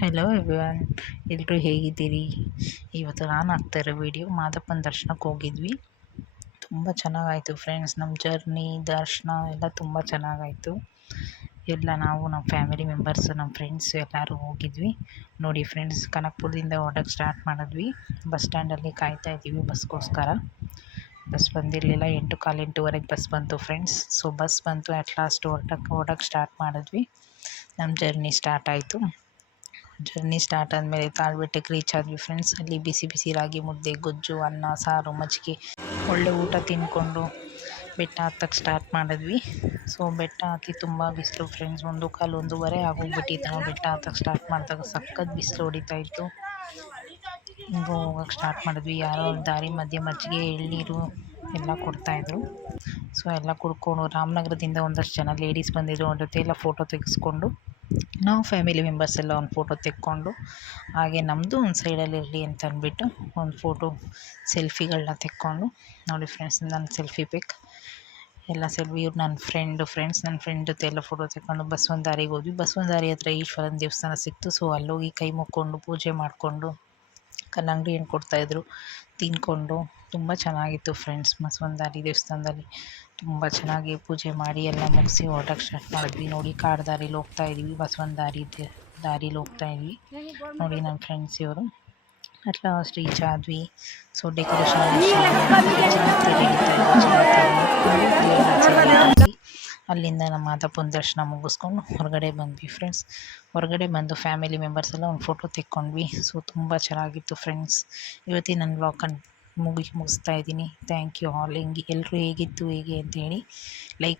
Hello everyone, ಎಲ್ಲರೂ ಹೇಗಿದ್ದೀರಿ? ಇವತ್ತು ನಾನು ಹಾಕ್ತಾಯಿರೋ ವಿಡಿಯೋ ಮಾದಪ್ಪನ ದರ್ಶನಕ್ಕೆ ಹೋಗಿದ್ವಿ. ತುಂಬ ಚೆನ್ನಾಗಾಯಿತು ಫ್ರೆಂಡ್ಸ್. ನಮ್ಮ ಜರ್ನಿ ದರ್ಶನ ಎಲ್ಲ ತುಂಬ ಚೆನ್ನಾಗಾಯಿತು. ಎಲ್ಲ ನಾವು ನಮ್ಮ ಫ್ಯಾಮಿಲಿ ಮೆಂಬರ್ಸು ನಮ್ಮ ಫ್ರೆಂಡ್ಸು ಎಲ್ಲರೂ ಹೋಗಿದ್ವಿ. ನೋಡಿ ಫ್ರೆಂಡ್ಸ್, ಕನಕಪುರದಿಂದ ಹೊರಡಕ್ಕೆ ಸ್ಟಾರ್ಟ್ ಮಾಡಿದ್ವಿ. ಬಸ್ ಸ್ಟ್ಯಾಂಡಲ್ಲಿ ಕಾಯ್ತಾ ಇದ್ದೀವಿ ಬಸ್ಗೋಸ್ಕರ. ಬಸ್ ಬಂದಿರಲಿಲ್ಲ. 8:15 8:00ವರೆಗೆ ಬಸ್ ಬಂತು ಫ್ರೆಂಡ್ಸ್. ಸೊ ಬಸ್ ಬಂತು, ಅಟ್ ಲಾಸ್ಟ್ ಹೊರಡಕ್ಕೆ ಸ್ಟಾರ್ಟ್ ಮಾಡಿದ್ವಿ. ನಮ್ಮ ಜರ್ನಿ ಸ್ಟಾರ್ಟ್ ಆಯಿತು. ಜರ್ನಿ ಸ್ಟಾರ್ಟ್ ಆದಮೇಲೆ ತಾಳ್ಬೆಟ್ಟಕ್ಕೆ ರೀಚ್ ಆದ್ವಿ ಫ್ರೆಂಡ್ಸ್. ಅಲ್ಲಿ ಬಿಸಿ ಬಿಸಿ ರಾಗಿ ಮುದ್ದೆ, ಗೊಜ್ಜು, ಅನ್ನ, ಸಾರು, ಮಜ್ಜಿಗೆ ಒಳ್ಳೆ ಊಟ ತಿಂದ್ಕೊಂಡು ಬೆಟ್ಟ ಹತ್ತಕ್ಕೆ ಸ್ಟಾರ್ಟ್ ಮಾಡಿದ್ವಿ. ಸೊ ಬೆಟ್ಟ ಹತ್ತಿ ತುಂಬ ಬಿಸಿಲು ಫ್ರೆಂಡ್ಸ್. 1:15 1:30 ಆಗೋಗ್ಬಿಟ್ಟಿತ್ತು ನಾವು ಬೆಟ್ಟ ಹತ್ತಕ್ಕೆ ಸ್ಟಾರ್ಟ್ ಮಾಡಿದಾಗ. ಸಖತ್ ಬಿಸಿಲು ಹೊಡಿತಾ ಇತ್ತು. ಹಿಂಗೆ ಹೋಗೋಕ್ಕೆ ಸ್ಟಾರ್ಟ್ ಮಾಡಿದ್ವಿ. ಯಾರೋ ದಾರಿ ಮಧ್ಯೆ ಮಜ್ಜಿಗೆ, ಎಳ್ನೀರು ಎಲ್ಲ ಕೊಡ್ತಾಯಿದ್ರು. ಸೊ ಎಲ್ಲ ಕುಡ್ಕೊಂಡು ರಾಮನಗರದಿಂದ ಒಂದಷ್ಟು ಜನ ಲೇಡೀಸ್ ಬಂದಿದ್ರು. ಅವ್ರ ಜೊತೆ ಎಲ್ಲ ಫೋಟೋ ತೆಗೆಸ್ಕೊಂಡು ನಾವು ಫ್ಯಾಮಿಲಿ ಮೆಂಬರ್ಸ್ ಎಲ್ಲ ಒಂದು ಫೋಟೋ ತೆಕ್ಕೊಂಡು, ಹಾಗೆ ನಮ್ಮದು ಒಂದು ಸೈಡಲ್ಲಿ ಇರಲಿ ಅಂತ ಅಂದ್ಬಿಟ್ಟು ಒಂದು ಫೋಟೋ ಸೆಲ್ಫಿಗಳನ್ನ ತೆಕ್ಕೊಂಡು. ನೋಡಿ ಫ್ರೆಂಡ್ಸ್, ನನ್ನ ಸೆಲ್ಫಿ ಪಿಕ್ ಎಲ್ಲ ಇವ್ರು ನನ್ನ ಫ್ರೆಂಡ್ಸ್ ನನ್ನ ಫ್ರೆಂಡ್ ಜೊತೆ ಎಲ್ಲ ಫೋಟೋ ತೆಕ್ಕೊಂಡು ಬಸವನ ದಾರಿಗೆ ಹೋದ್ವಿ. ಬಸವನ ದಾರಿ ಹತ್ರ ಈಶ್ವರನ ದೇವಸ್ಥಾನ ಸಿಕ್ತು. ಸೊ ಅಲ್ಲೋಗಿ ಕೈ ಮುಕ್ಕೊಂಡು ಪೂಜೆ ಮಾಡಿಕೊಂಡು ಕಲ್ಲಂಗಡಿ ಹಣ್ಣು ಕೊಡ್ತಾಯಿದ್ರು, ತಿಂದ್ಕೊಂಡು ತುಂಬ ಚೆನ್ನಾಗಿತ್ತು ಫ್ರೆಂಡ್ಸ್. ಬಸವನ ದಾರಿ ದೇವಸ್ಥಾನದಲ್ಲಿ ತುಂಬ ಚೆನ್ನಾಗಿ ಪೂಜೆ ಮಾಡಿ ಎಲ್ಲ ಮುಗಿಸಿ ಹೊರಡಕ್ಕೆ ಸ್ಟಾರ್ಟ್ ಮಾಡಿದ್ವಿ. ನೋಡಿ ಕಾಡು ದಾರಿಲಿ ಹೋಗ್ತಾಯಿದ್ವಿ, ಬಸವನ ದಾರಿಲಿ ಹೋಗ್ತಾಯಿದ್ವಿ. ನೋಡಿ ನನ್ನ ಫ್ರೆಂಡ್ಸ್ ಇವರು ಅಟ್ ಲಾಸ್ಟ್ ರೀಚ್ ಆದ್ವಿ. ಸೊ ಡೆಕೋರೇಷನ್ ಅಲ್ಲಿಂದ ನಮ್ಮ ಮಾದಪ್ಪನ ದರ್ಶನ ಮುಗಿಸ್ಕೊಂಡು ಹೊರಗಡೆ ಬಂದ್ವಿ ಫ್ರೆಂಡ್ಸ್. ಹೊರಗಡೆ ಬಂದು ಫ್ಯಾಮಿಲಿ ಮೆಂಬರ್ಸ್ ಎಲ್ಲ ಒಂದು ಫೋಟೋ ತೆಕ್ಕೊಂಡ್ವಿ. ಸೊ ತುಂಬ ಚೆನ್ನಾಗಿತ್ತು ಫ್ರೆಂಡ್ಸ್. ಇವತ್ತಿನ ನನ್ನ ವ್ಲಾಗ್ ಮುಗಿಸ್ತಾ ಇದ್ದೀನಿ. Thank you all. ಎಲ್ಲರೂ ಹೇಗಿತ್ತು ಹೇಗೆ ಅಂತೇಳಿ ಲೈಕ್